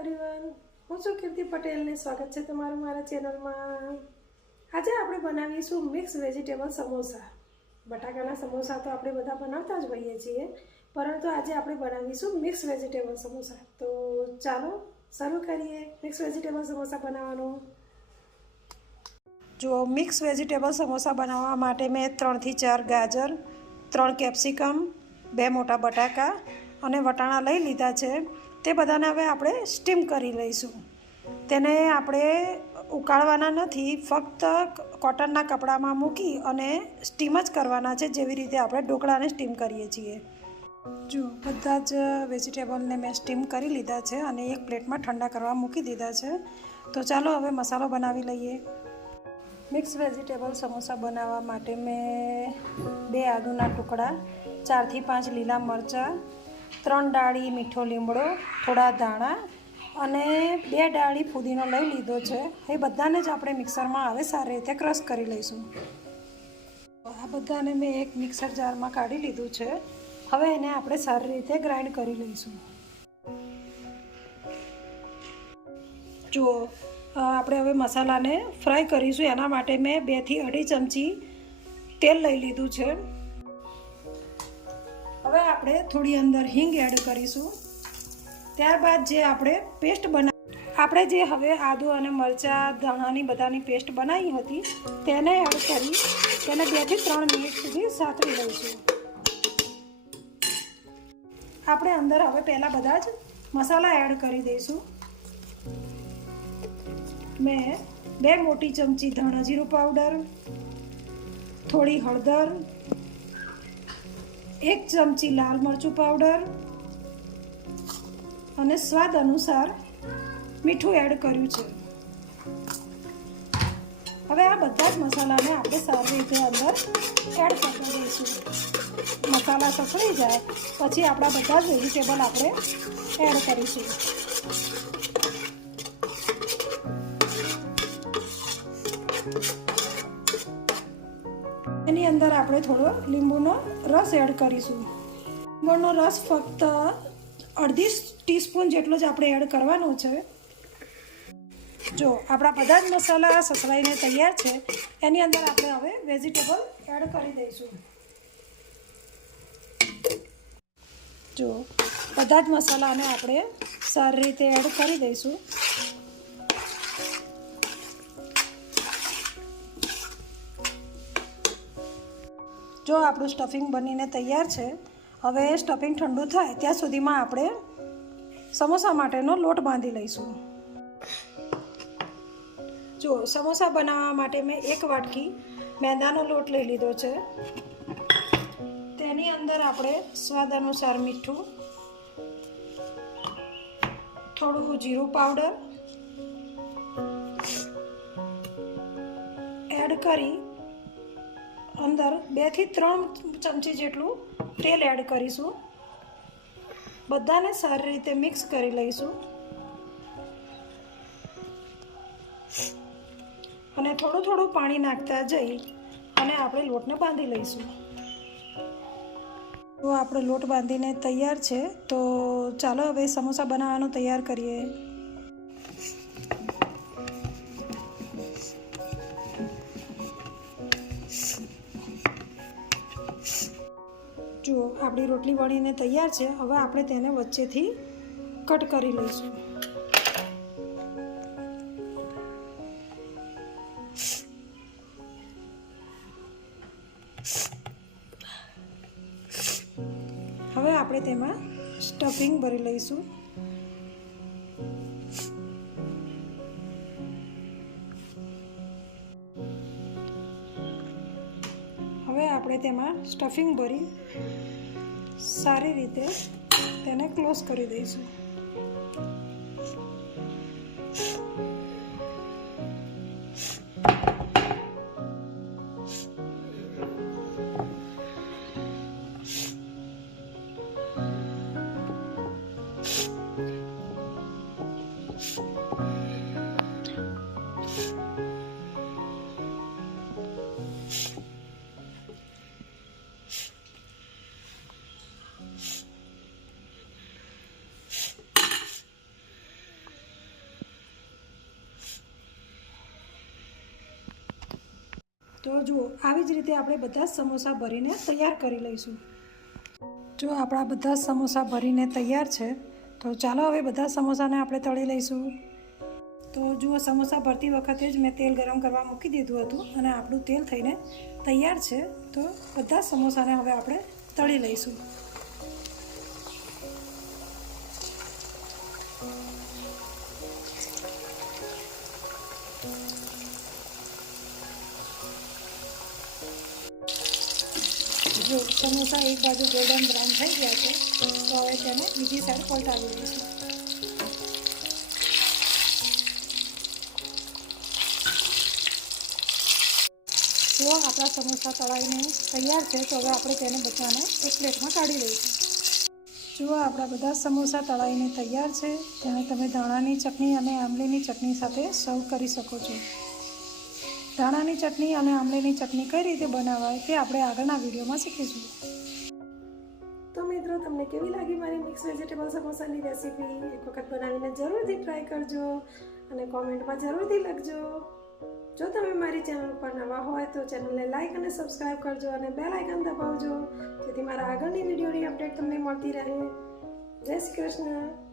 Everyone, હું છું કીર્તિ પટેલ ને સ્વાગત છે તમારું મારા ચેનલમાં। આજે આપણે બનાવીશું મિક્સ વેજીટેબલ સમોસા। બટાકાના સમોસા તો આપણે બધા બનાવતા જ હોઈએ છીએ, પરંતુ આજે આપણે બનાવીશું મિક્સ વેજીટેબલ સમોસા। તો ચાલો શરૂ કરીએ મિક્સ વેજીટેબલ સમોસા બનાવવાનું। જો મિક્સ વેજીટેબલ સમોસા બનાવવા માટે મેં 3 થી 4 ગાજર, 3 કેપ્સિકમ, 2 મોટા બટાકા અને વટાણા લઈ લીધા છે। તે બધાને હવે આપણે સ્ટીમ કરી લઈશું। તેને આપણે ઉકાળવાના નથી, ફક્ત કોટનના કપડામાં મૂકી અને સ્ટીમ જ કરવાના છે, જેવી રીતે આપણે ઢોકળાને સ્ટીમ કરીએ છીએ। જો બધા જ વેજીટેબલને મેં સ્ટીમ કરી લીધા છે અને એક પ્લેટમાં ઠંડા કરવા મૂકી દીધા છે। તો ચાલો હવે મસાલો બનાવી લઈએ। મિક્સ વેજીટેબલ સમોસા બનાવવા માટે મેં 2 આદુના ટુકડા, 4 થી 5 લીલા મરચાં, 3 ડાળી મીઠો લીમડો, થોડા ધાણા અને 2 ડાળી ફુદીનો લઈ લીધો છે। એ બધાને જ આપણે મિક્સરમાં હવે સારી રીતે ક્રશ કરી લઈશું। આ બધાને મેં એક મિક્સર જારમાં કાઢી લીધું છે। હવે એને આપણે સારી રીતે ગ્રાઇન્ડ કરી લઈશું। જુઓ, આપણે હવે મસાલાને ફ્રાય કરીશું। એના માટે મેં 2 થી 2.5 ચમચી તેલ લઈ લીધું છે। હવે આપણે થોડી અંદર હિંગ એડ કરીશું। ત્યારબાદ જે આપણે પેસ્ટ આપણે જે હવે આદુ અને મરચાં, ધાણાની બધાની પેસ્ટ બનાવી હતી તેને એડ કરી તેને 2 થી 3 મિનિટ સુધી સાતળી લઈશું। આપણે અંદર હવે પહેલાં બધા જ મસાલા એડ કરી દઈશું। મેં 2 મોટી ચમચી ધાણા જીરું પાવડર, થોડી હળદર, 1 ચમચી લાલ મરચું પાવડર અને સ્વાદ અનુસાર મીઠું એડ કર્યું છે। હવે આ બધા જ મસાલાને આપણે સારી રીતે અંદર એડ કરી દઈશું। મસાલા સફળી જાય પછી આપણા બધા જ વેજીટેબલ આપણે એડ કરીશું। એની અંદર આપણે થોડો લીંબુનો રસ એડ કરીશું। લીંબુનો રસ ફક્ત 1/2 ટીસ્પૂન જેટલો જ આપણે એડ કરવાનો છે। જો આપણા બધા જ મસાલા સસરાઈને તૈયાર છે, એની અંદર આપણે હવે વેજીટેબલ એડ કરી દઈશું। જો બધા જ મસાલાને આપણે સારી રીતે એડ કરી દઈશું। જો આપણું સ્ટફિંગ બનીને તૈયાર છે, હવે સ્ટફિંગ ઠંડુ થાય ત્યાં સુધીમાં આપણે સમોસા માટેનો લોટ બાંધી લઈશું। જો સમોસા બનાવવા માટે મેં 1 વાટકી મેંદાનો લોટ લઈ લીધો છે। તેની અંદર આપણે સ્વાદ અનુસાર મીઠું, થોડું જીરું પાવડર એડ કરી અંદર 2 થી 3 ચમચી જેટલું તેલ એડ કરીશું। બધાને સારી રીતે મિક્સ કરી લઈશું અને થોડું થોડું પાણી નાખતા જઈ અને આપણે લોટને બાંધી લઈશું। તો આપણે લોટ બાંધીને તૈયાર છે, તો ચાલો હવે સમોસા બનાવવાનું તૈયાર કરીએ। જુઓ, આપણી રોટલી વળીને તૈયાર છે। હવે આપણે તેને વચ્ચેથી કટ કરી લઈશું। હવે આપણે તેમાં સ્ટફિંગ ભરી લઈશું। હવે આપણે તેમાં સ્ટફિંગ ભરી સારી રીતે તેને ક્લોઝ કરી દઈશું। તો જુઓ આવી જ રીતે આપણે બધા જ સમોસા ભરીને તૈયાર કરી લઈશું. જો આપણા બધા જ સમોસા ભરીને તૈયાર છે તો ચાલો હવે બધા સમોસાને આપણે તળી લઈશું. તો જુઓ સમોસા ભરતી વખતે જ મેં તેલ ગરમ કરવા મૂકી દીધું હતું અને આપણું તેલ થઈને તૈયાર છે. તો બધા સમોસાને હવે આપણે તળી લઈશું. જો સમોસા એક બાજુ ગોલ્ડન બ્રાઉન થઈ ગયા છે તો હવે તેને બીજી સાઈડ પલટાવી દઈશું. જો આપણા સમોસા તળાઈને તૈયાર છે તો હવે આપણે તેને બધાને એક પ્લેટમાં કાઢી લઈશું. જુઓ આપણા બધા સમોસા તળાઈને તૈયાર છે. તેને તમે ધાણાની ચટણી અને આંબલીની ચટણી સાથે સર્વ કરી શકો છો. ધાણાની ચટણી અને આંબલીની ચટણી કઈ રીતે બનાવાય તે આપણે આગળના વિડીયોમાં શીખીશું. તો મિત્રો, તમને કેવી લાગી મારી મિક્સ વેજીટેબલ સમોસાની રેસીપી? એક વખત બનાવીને જરૂરથી ટ્રાય કરજો અને કોમેન્ટમાં જરૂરથી લખજો. જો તમે મારી ચેનલ પર નવા હોય તો ચેનલને લાઈક અને સબસ્ક્રાઈબ કરજો અને બેલ આઇકન દબાવજો જેથી મારા આગળની વિડીયોની અપડેટ તમને મળતી રહે. જય શ્રી કૃષ્ણ.